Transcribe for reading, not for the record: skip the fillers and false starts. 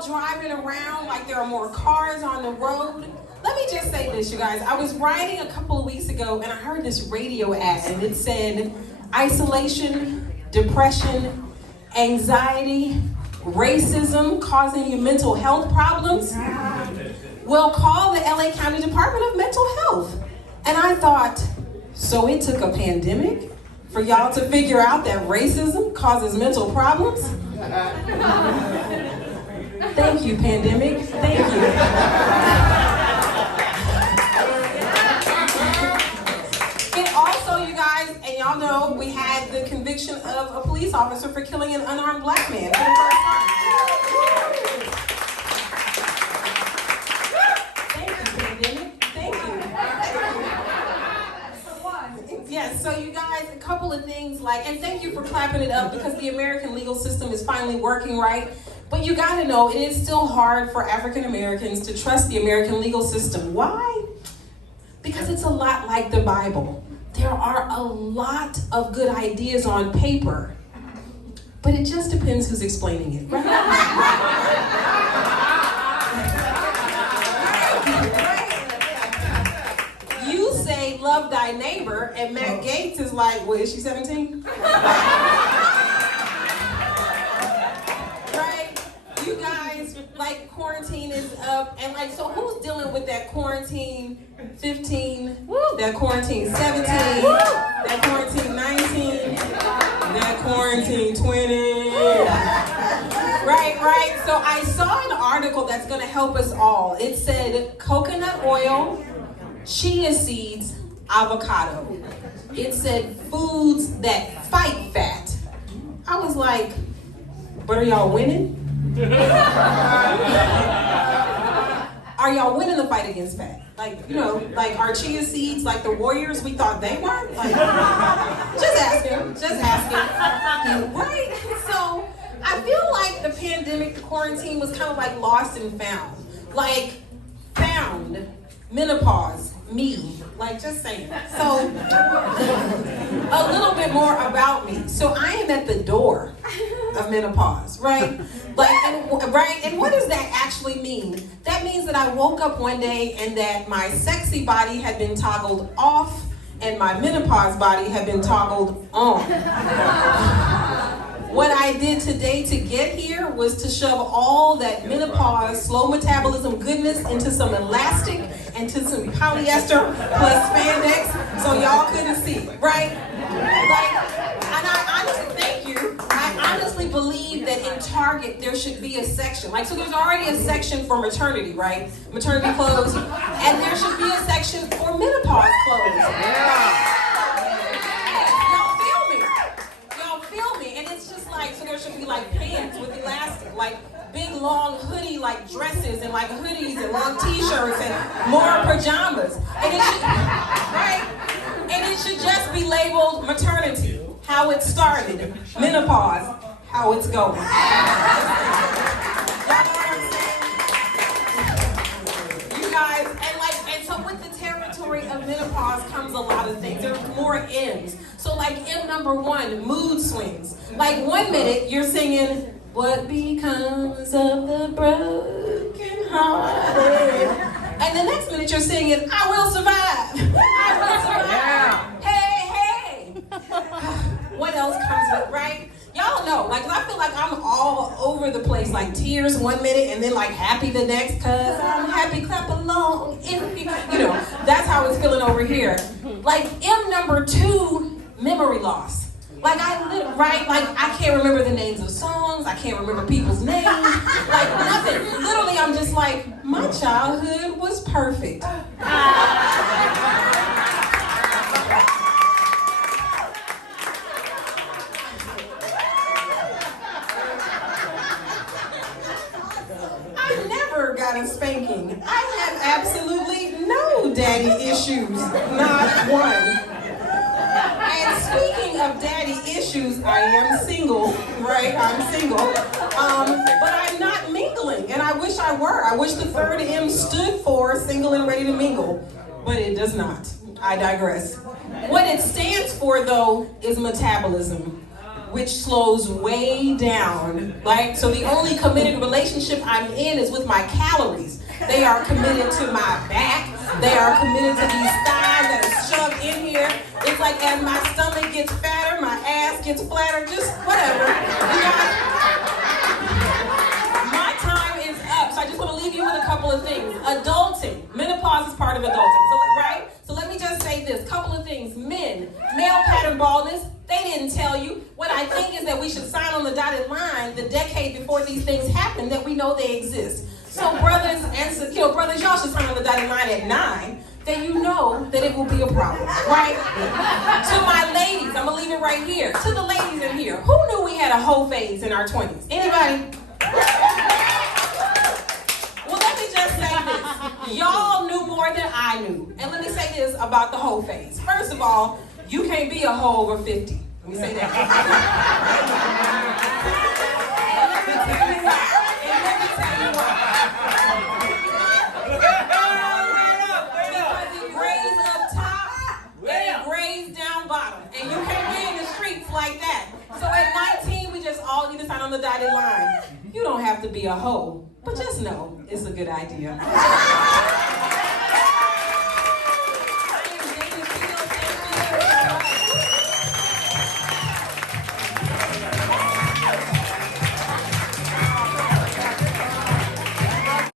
all driving around like there are more cars on the road. Let me just say this, you guys. I was riding a couple of weeks ago and I heard this radio ad and it said isolation, depression, anxiety, racism causing you mental health problems. Well, call the LA County Department of Mental Health. And I thought, so it took a pandemic for y'all to figure out that racism causes mental problems? Thank you, pandemic. Thank you. And also, you guys, and y'all know, we had the conviction of a police officer for killing an unarmed black man for the first time. Thank you, pandemic. Thank you. Yes, so you guys, a couple of things and thank you for clapping it up because the American legal system is finally working right. But you gotta know, it is still hard for African Americans to trust the American legal system. Why? Because it's a lot like the Bible. There are a lot of good ideas on paper, but it just depends who's explaining it, right? You say, love thy neighbor, and Matt Gaetz is like, well, is she 17? You guys, quarantine is up, and so who's dealing with that quarantine 15, that quarantine 17, that quarantine 19, that quarantine 20? Right. So I saw an article that's gonna help us all. It said coconut oil, chia seeds, avocado. It said foods that fight fat. I was like, but are y'all winning? Are y'all winning the fight against fat? Our chia seeds, the warriors we thought they were? Just asking. Right? So, I feel like the pandemic, the quarantine was kind of lost and found. Found, menopause, me. Just saying. So, a little bit more about me. So, I am at the door of menopause, right? And what does that actually mean? That means that I woke up one day and that my sexy body had been toggled off and my menopause body had been toggled on. What I did today to get here was to shove all that menopause, slow metabolism goodness into some elastic and to some polyester plus spandex so y'all couldn't see, right? And I honestly, thank you. I honestly believe that in Target there should be a section. So there's already a section for maternity, right? Maternity clothes. And there should be a section for menopause clothes. Yeah. Y'all feel me? And it's just so there should be pants with elastic, big long hoodie dresses and hoodies and long t-shirts and more pajamas. And it should, right? And it should just be labeled maternity, how it started, menopause, how it's going. Y'all know what I'm saying? You guys, and so with the territory of menopause comes a lot of things. There's more M's. So M number 1, mood swings. 1 minute you're singing, what becomes of the broken hearted? And the next minute you're singing, I will survive. I will survive. Yeah. Hey. What else comes with, right? Y'all know, I feel I'm all over the place, tears 1 minute and then happy the next, cause I'm happy, clap along. If you that's how it's feeling over here. M number 2, memory loss. I can't remember the names of songs, I can't remember people's names, nothing. Literally, I'm just my childhood was perfect. I never got a spanking. I have absolutely no daddy issues, not one. And speaking of daddy issues, I am single, right? I'm single. But I'm not mingling, and I wish I were. I wish the third M stood for single and ready to mingle, but it does not. I digress. What it stands for, though, is metabolism. which slows way down. Like, so the only committed relationship I'm in is with my calories. They are committed to my back. They are committed to these thighs that are shoved in here. It's like as my stomach gets fatter, my ass gets flatter, just whatever. You guys, my time is up. So I just want to leave you with a couple of things. Adulting. Menopause is part of adulting. So, right? So let me just say this. Couple of things. Men, male pattern baldness, they didn't tell you. What I think is that we should sign on the dotted line the decade before these things happen that we know they exist. So brothers and brothers, y'all should sign on the dotted line at 9, then you know that it will be a problem, right? To my ladies, I'm gonna leave it right here. To the ladies in here, who knew we had a hoe phase in our 20s? Anybody? Well, let me just say this. Y'all knew more than I knew. And let me say this about the hoe phase. First of all, you can't be a hoe over 50. Let me say that. Let me tell you why. Because it grays up top and it grays down bottom. And you can't be in the streets like that. So at 19, we just all need to sign on the dotted line. You don't have to be a hoe, but just know it's a good idea.